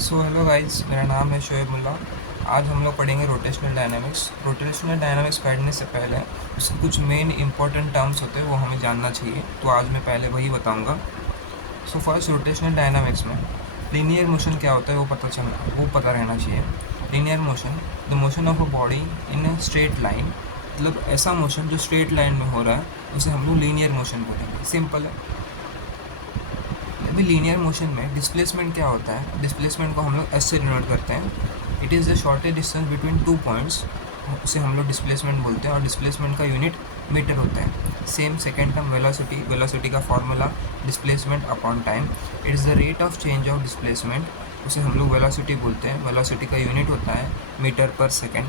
So hello guys, मेरा नाम है शोएब मुल्ला। आज हम लोग पढ़ेंगे रोटेशनल डायनामिक्स। रोटेशनल डायनामिक्स पढ़ने से पहले उसके कुछ मेन इंपॉर्टेंट टर्म्स होते हैं, वो हमें जानना चाहिए। तो आज मैं पहले वही बताऊंगा। सो फर्स्ट, रोटेशनल डायनामिक्स में लीनियर मोशन क्या होता है वो पता रहना चाहिए। Linear motion, the motion of a body in a straight line, मतलब ऐसा मोशन जो स्ट्रेट लाइन में हो रहा है उसे हम लोग लीनियर मोशन बोलेंगे। सिंपल है। अभी लीनियर मोशन में डिस्प्लेसमेंट क्या होता है? डिस्प्लेसमेंट को हम लोग एस से डिनोट करते हैं। It is the shortest distance between two points, उसे हम लोग डिस्प्लेसमेंट बोलते हैं। और डिस्प्लेसमेंट का यूनिट मीटर होता है। Same second term velocity, velocity का formula displacement upon time. It is the rate of change of displacement, उसे हम लोग वेलोसिटी बोलते हैं। वेलोसिटी का यूनिट होता है meter per second.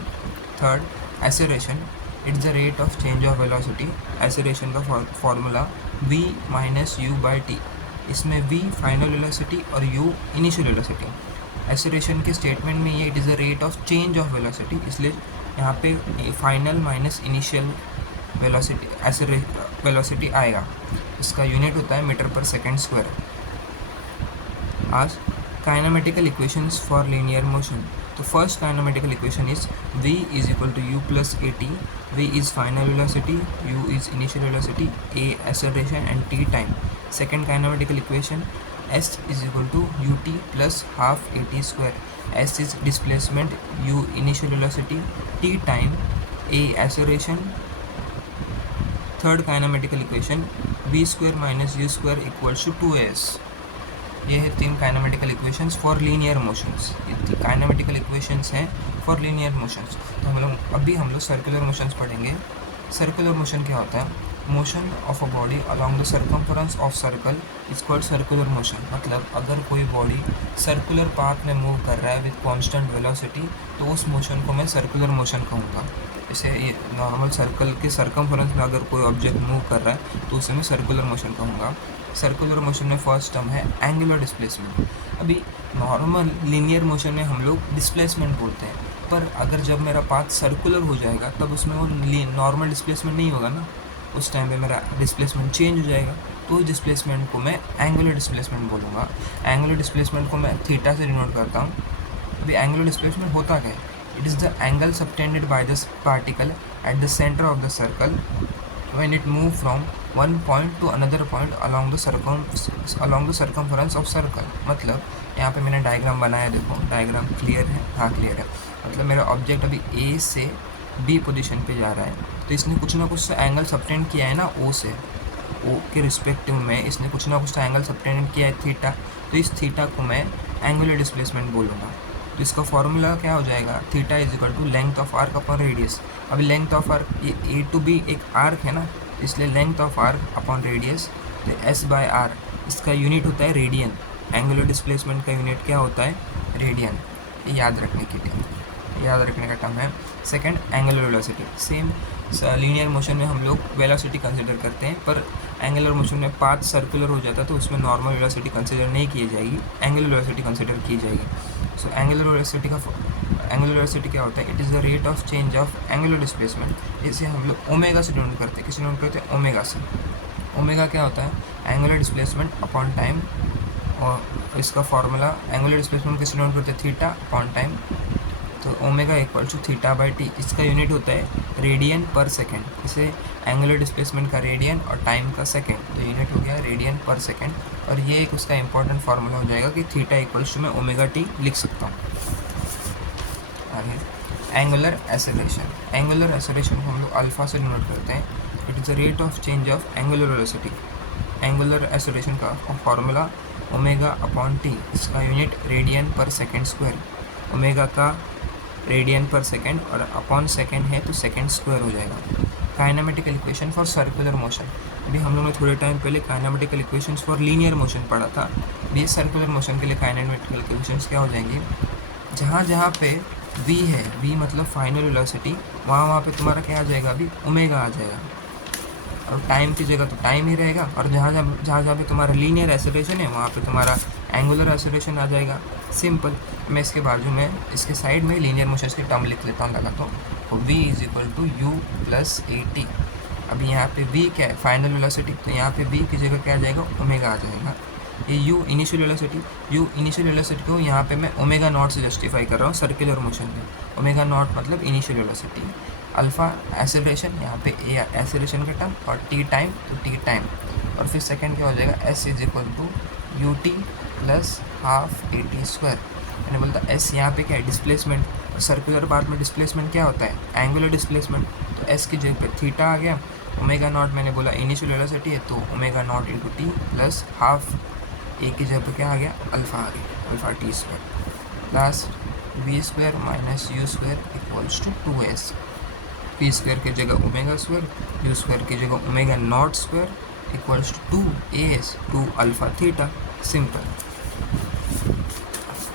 Third, acceleration, it's the rate of change of velocity. Acceleration का formula v minus U by T. इसमें v फाइनल वेलोसिटी और u इनिशियल वेलोसिटी। एसेलेरेशन के स्टेटमेंट में ये it is the rate of change of velocity, इसलिए यहाँ पे final minus initial velocity आएगा। इसका यूनिट होता है मीटर पर सेकेंड स्क्वायर। आज kinematical equations for linear motion. तो first kinematical equation is v is equal to u plus A T. v is final velocity, u is initial velocity, a acceleration and t time. Second kinematical equation, s is equal to ut plus half at square. S is displacement, u initial velocity, t time, a acceleration. Third kinematical equation, v square minus u square equals to 2as. ये है तीन kinematical equations for linear motions. ये kinematical equations हैं for linear motions. तो हम लोग circular motions पढ़ेंगे। Circular motion क्या होता है? Motion of a body along the circumference of circle is called circular motion. मतलब अगर कोई बॉडी सर्कुलर पाथ में मूव कर रहा है विद कांस्टेंट वेलोसिटी, तो उस मोशन को मैं सर्कुलर मोशन कहूँगा। जैसे ये नॉर्मल सर्कल के सर्कमफरेंस में अगर कोई ऑब्जेक्ट मूव कर रहा है तो उसे मैं सर्कुलर मोशन कहूँगा। सर्कुलर मोशन में फर्स्ट टर्म है एंगुलर डिस्प्लेसमेंट। अभी नॉर्मल लीनियर मोशन में हम लोग डिस्प्लेसमेंट बोलते हैं, पर अगर जब मेरा पाथ सर्कुलर हो जाएगा तब उसमें वो नॉर्मल डिस्प्लेसमेंट नहीं होगा ना, उस टाइम पे मेरा डिस्प्लेसमेंट चेंज हो जाएगा। तो उस डिस्प्लेसमेंट को मैं एंगुलर डिस्प्लेसमेंट बोलूँगा। एंगुलर डिस्प्लेसमेंट को मैं थीटा से डिनोट करता हूँ। अभी एंगुलर डिस्प्लेसमेंट होता क्या है? It is the angle subtended by the particle at the centre of the circle when it move from one point to another point along the circumference of circle। मतलब यहाँ पे मैंने डायग्राम बनाया, देखो diagram clear है? हाँ clear है। मतलब मेरा ऑब्जेक्ट अभी ए से बी पोजीशन पे जा रहा है, तो इसने कुछ ना कुछ एंगल सबटेंड किया है ना ओ से। ओ के रिस्पेक्टिव में इसने कुछ ना कुछ एंगल सबटेंड किया है थीटा। तो इस थीटा को मैं एंगुलर डिस्प्लेसमेंट बोलूँगा। तो इसका फॉर्मूला क्या हो जाएगा? Theta is equal to length of arc upon radius. अभी लेंथ ऑफ आर्क, ये ए टू बी एक आर्क है ना, इसलिए length of arc upon radius, तो एस बाय आर। इसका यूनिट होता है रेडियन। एंगुलर डिस्प्लेसमेंट का यूनिट क्या होता है? रेडियन। ये याद रखने के लिए, याद रखने का टर्म है। Second, angular velocity. Same linear motion में हम लोग वेलोसिटी कंसिडर करते हैं, पर एंगुलर मोशन में पाथ सर्कुलर हो जाता है तो उसमें नॉर्मल वेलोसिटी कंसिडर नहीं की जाएगी, एंगुलर वेलोसिटी कंसिडर की जाएगी। सो एंगुलर वेलोसिटी क्या होता है? It is the rate of change of angular displacement. इसे हम लोग ओमेगा से डिनोट करते हैं। किसी डिनोट करते हैं? ओमेगा से। ओमेगा क्या होता है? Angular displacement upon time. और इसका फॉर्मूला एंगुलर डिस्प्लेसमेंट किसी डिनोट करते हैं? Theta upon time. तो omega equal to theta by T. इसका यूनिट होता है रेडियन पर सेकेंड। इसे एंगुलर डिस्प्लेसमेंट का रेडियन और टाइम का सेकेंड, तो यूनिट हो गया रेडियन पर सेकेंड। और ये एक उसका इंपॉर्टेंट फार्मूला हो जाएगा कि थीटा इक्वल्स टू मैं ओमेगा टी लिख सकता हूँ। आगे एंगुलर एसेलेरेशन। एंगुलर एसेलेरेशन को हम लोग अल्फा से डिनोट करते हैं। It is the rate of change of angular velocity. Angular acceleration का फॉर्मूला ओमेगा अपॉन टी। इसका unit radian per second square. Omega का रेडियन पर सेकेंड और अपॉन सेकेंड है तो सेकेंड स्क्वायर हो जाएगा। Kinematical equation for circular motion. अभी हम लोगों ने थोड़े टाइम पहले kinematical equations for linear motion पढ़ा था। ये सर्कुलर मोशन के लिए काइनेमेटिकल इक्वेशंस क्या हो जाएंगी? जहाँ जहाँ पे v है, v मतलब फाइनल वेलोसिटी, वहाँ पे तुम्हारा क्या आ जाएगा? अभी ओमेगा आ जाएगा। और टाइम की जगह तो टाइम ही रहेगा। और जहाँ पे तुम्हारा लीनियर एसेलेरेशन है वहाँ पे तुम्हारा एंगुलर एसेलेरेशन आ जाएगा। सिंपल। मैं इसके बाजू में, इसके साइड में लीनियर मोशन की टर्म लिख लेता हूँ, लगाता हूँ। तो v is equal to u plus A t. अभी यहाँ पे v क्या है? Final velocity. तो यहाँ पे v की जगह क्या आ जाएगा? ओमेगा आ जाएगा। ये u इनिशियल वेलोसिटी को यहाँ पे मैं ओमेगा नॉट से जस्टिफाई कर रहा हूँ सर्कुलर मोशन में। ओमेगा नॉट मतलब इनिशियल वेलोसिटी। अल्फ़ा एसेलरेशन, यहाँ पे ए एसेलरेशन का टर्म, और टी टाइम तो टी टाइम, और फिर सेकंड क्या हो जाएगा s is equal to u t plus half a t square. मैंने बोलता s यहाँ पे क्या है, डिस्प्लेसमेंट। सर्कुलर पार्ट में डिस्प्लेसमेंट क्या होता है, एंगुलर डिस्प्लेसमेंट। तो s की जगह पे थीटा आ गया, ओमेगा नॉट मैंने बोला इनिशियल वेलोसिटी है तो omega not into T plus half A की जगह पे क्या आ गया, अल्फ़ा आ गया, alpha T square plus V square minus U square equals to 2s। P square की जगह ओमेगा स्क्वायर, यू स्क्वायर की जगह omega not square equals to 2as 2 alpha theta. Simple.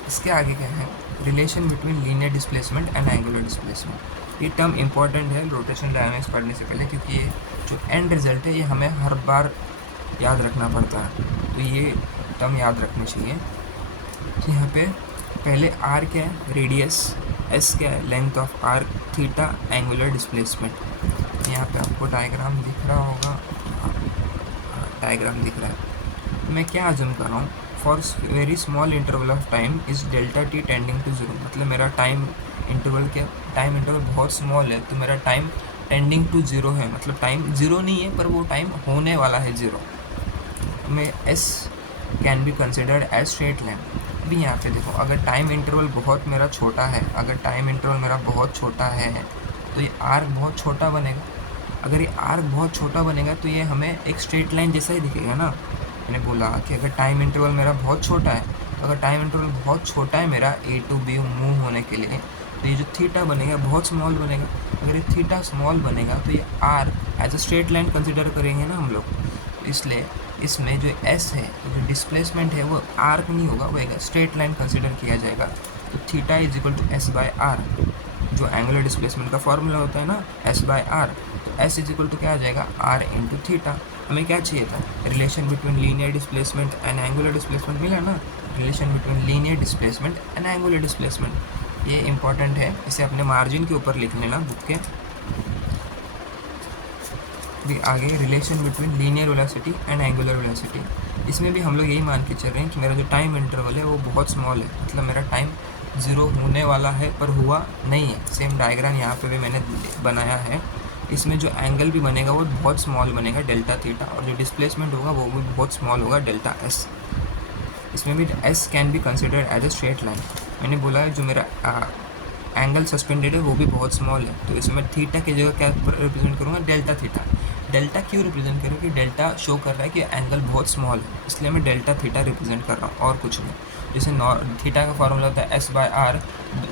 इसके आगे क्या है, relation between linear displacement and angular displacement. ये term important है रोटेशन डायनामिक्स पढ़ने से पहले, क्योंकि ये जो एंड रिजल्ट है ये हमें हर बार याद रखना पड़ता है, तो ये टर्म याद रखनी चाहिए। तो यहाँ पे पहले आर क्या है, रेडियस, एस क्या है, length of arc, theta angular displacement. यहाँ पे आपको डायग्राम दिख रहा होगा, डायग्राम दिख रहा है। मैं क्या अज्यूम कर रहा हूँ, for very small interval of time is delta T tending to zero. मतलब मेरा टाइम इंटरवल बहुत स्मॉल है, तो मेरा टाइम टेंडिंग टू जीरो है, मतलब टाइम जीरो नहीं है पर वो टाइम होने वाला है जीरो में। S can be considered as straight line. अभी यहाँ पे देखो, अगर टाइम इंटरवल बहुत मेरा छोटा है, तो ये आर्क बहुत छोटा बनेगा। अगर ये आर्क बहुत छोटा बनेगा तो ये हमें एक स्ट्रेट लाइन जैसा ही दिखेगा ना। मैंने बोला कि अगर टाइम इंटरवल मेरा बहुत छोटा है, तो अगर टाइम इंटरवल बहुत छोटा है मेरा ए टू बी मूव होने के लिए, तो ये जो थीटा बनेगा बहुत स्मॉल बनेगा। अगर ये थीटा स्मॉल बनेगा तो ये r as a straight line consider करेंगे ना हम लोग। इसलिए इसमें जो एस है, तो जो डिस्प्लेसमेंट है वो आर्क नहीं होगा, वो एक स्ट्रेट लाइन कंसिडर किया जाएगा। तो theta is equal to S by r, जो एंगुलर डिस्प्लेसमेंट का फॉर्मूला होता है ना, एस बाय आर। तो एस इज इक्वल टू क्या आ जाएगा, आर इंटू थीटा। हमें क्या चाहिए था, relation between linear displacement and angular displacement मिला ना, relation between linear displacement and angular displacement. ये इंपॉर्टेंट है, इसे अपने मार्जिन के ऊपर लिख लेना बुक के। भी आगे relation between linear velocity and angular velocity, इसमें भी हम लोग यही मान के चल रहे हैं कि मेरा जो टाइम इंटरवल है वो बहुत स्मॉल है, मतलब मेरा टाइम ज़ीरो होने वाला है पर हुआ नहीं है। सेम डायग्राम यहाँ पे भी मैंने बनाया है। इसमें जो एंगल भी बनेगा वो बहुत स्मॉल बनेगा, डेल्टा थीटा, और जो डिस्प्लेसमेंट होगा वो भी बहुत स्मॉल होगा, डेल्टा एस। इसमें भी s can be considered as a straight line. मैंने बोला है जो मेरा एंगल सस्पेंडेड है वो भी बहुत स्मॉल है, तो इसमें थीटा की जगह क्या रिप्रेजेंट करूँगा, डेल्टा थीटा। डेल्टा क्यों रिप्रेजेंट करूँ कि डेल्टा शो कर रहा है कि एंगल बहुत स्मॉल है, इसलिए मैं डेल्टा थीटा रिप्रेजेंट कर रहा हूँ और कुछ नहीं। जैसे थीटा का फार्मूला होता है S by R,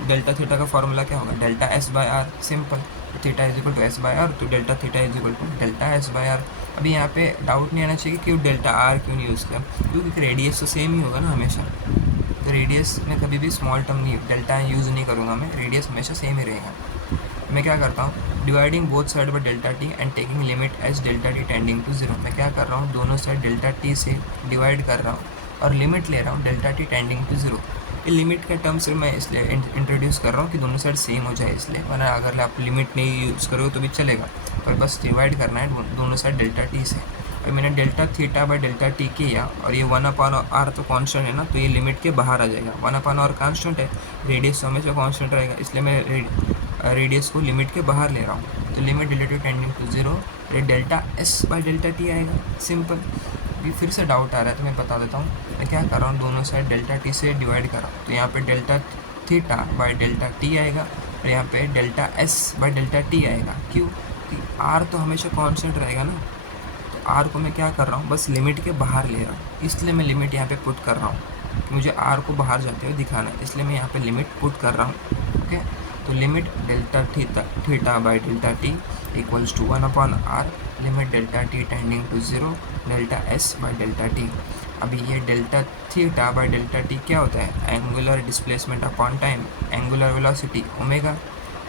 delta theta का फार्मूला क्या होगा, delta S by R. Simple, theta is equal to S by are, तो delta theta is equal to delta S by R. अभी यहाँ पे डाउट नहीं आना चाहिए कि डेल्टा आर क्यों नहीं यूज़ किया, क्योंकि रेडियस तो सेम ही होगा ना हमेशा। तो रेडियस में कभी भी स्मॉल टर्म नहीं, डेल्टा यूज़ नहीं करूँगा मैं, रेडियस हमेशा सेम ही रहेगा। मैं क्या करता हूँ, dividing both side by delta t and taking limit as delta T tending to zero. मैं क्या कर रहा हूँ, दोनों साइड डेल्टा टी से डिवाइड कर रहा हूँ और लिमिट ले रहा हूँ delta T tending to zero. ये लिमिट का टर्म सिर्फ मैं इसलिए इंट्रोड्यूस कर रहा हूँ कि दोनों साइड सेम हो जाए, इसलिए। वरना अगर आप लिमिट नहीं यूज़ करोगे तो भी चलेगा, पर बस डिवाइड करना है दोनों साइड डेल्टा टी से। और मैंने delta theta by delta T किया, और ये 1/r तो कांस्टेंट है ना, तो ये लिमिट के बाहर आ जाएगा। 1/r कांस्टेंट है, रेडियस तो हमेशा कांस्टेंट रहेगा, इसलिए मैं रेडियस को लिमिट के बाहर ले रहा हूँ। तो limit delta T tending to zero, ये delta S by delta T आएगा। सिंपल। ये फिर से डाउट आ रहा है तो मैं बता देता हूँ। मैं क्या कर रहा हूँ, दोनों साइड डेल्टा टी से डिवाइड कर रहा हूँ, तो यहाँ पे delta theta by delta T आएगा, और यहाँ पे delta S by delta T आएगा। क्यों कि आर तो हमेशा कांस्टेंट रहेगा ना, तो आर को मैं क्या कर रहा हूँ, बस लिमिट के बाहर ले रहा हूँ, इसलिए मैं लिमिट यहाँ पे पुट कर रहा हूँ। मुझे आर को बाहर जाते हुए दिखाना है, इसलिए मैं यहाँ पे लिमिट पुट कर रहा हूँ। ओके, तो limit delta theta by delta t equals to 1/r, limit delta T tending to zero, delta S by delta t. अभी ये delta theta by delta t क्या होता है, angular displacement upon time, angular velocity omega,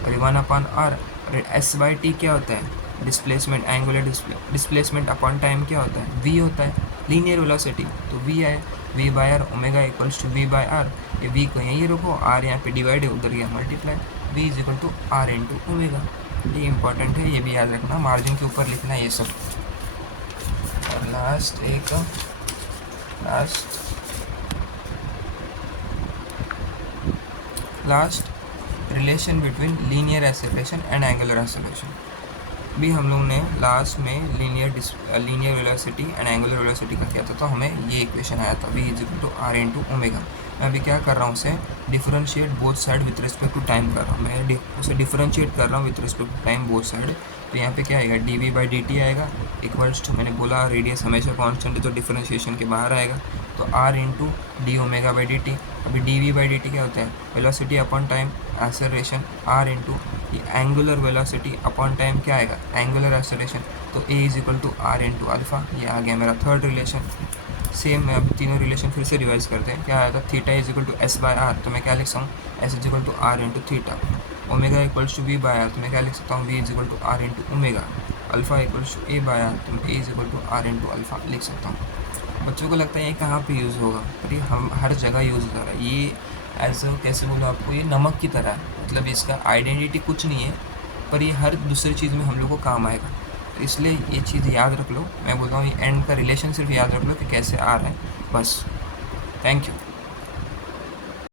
और 1/r। और s by t क्या होता है, displacement, angular displacement upon time क्या होता है, वी होता है, लीनियर वेलोसिटी, तो वी है, v by r, omega equals to we by r. ये वी को यहीं रखो, आर यहाँ पे डिवाइड है, उधर गया multiply, v is equal to are into omega. ये इंपॉर्टेंट है, ये भी याद रखना, मार्जिन के ऊपर लिखना ये सब। और लास्ट एक last relation between linear acceleration and angular acceleration. भी हम लोग ने लास्ट में linear velocity and angular velocity का किया था, तो हमें ये इक्वेशन आया था v is equal to r into omega. मैं अभी क्या कर रहा हूँ, उसे differentiate both side with respect to time कर रहा हूँ। मैं उसे डिफरेंशिएट कर रहा हूँ with respect to time both side. तो यहाँ पे क्या आएगा, d we by D t आएगा इक्वल्स टू, मैंने बोला रेडियस हमेशा कॉन्स्टेंट है तो डिफरेंशिएशन के बाहर आएगा, तो R into D omega by D T. अभी D we by D T क्या होता है, velocity upon time acceleration, R into ये एंगुलर वेलोसिटी अपॉन टाइम क्या आएगा, एंगुलर एक्सेलरेशन, तो A is equal to are into alpha. ये आ गया मेरा थर्ड रिलेशन। सेम मैं अब तीनों रिलेशन फिर से रिवाइज करते हैं। क्या आया था, theta is equal to S by are, तो मैं क्या लिख सकता हूँ, S is equal to are into theta. Omega equals to we by are, तो मैं क्या लिख सकता हूँ, V is equal to are into omega. Alpha equals to A by are, तो मैं A is equal to are into alpha लिख सकता हूँ। बच्चों को लगता है ये कहाँ पे यूज़ होगा, पर ये हम हर जगह यूज़ हो रहा है। ये ऐसा कैसे बोलूँ आपको, ये नमक की तरह है, मतलब इसका आइडेंटिटी कुछ नहीं है, पर ये हर दूसरी चीज़ में हम लोग को काम आएगा। तो इसलिए ये चीज़ याद रख लो। मैं बोलता हूँ ये एंड का रिलेशन सिर्फ याद रख लो कि कैसे आ रहा है, बस। Thank you.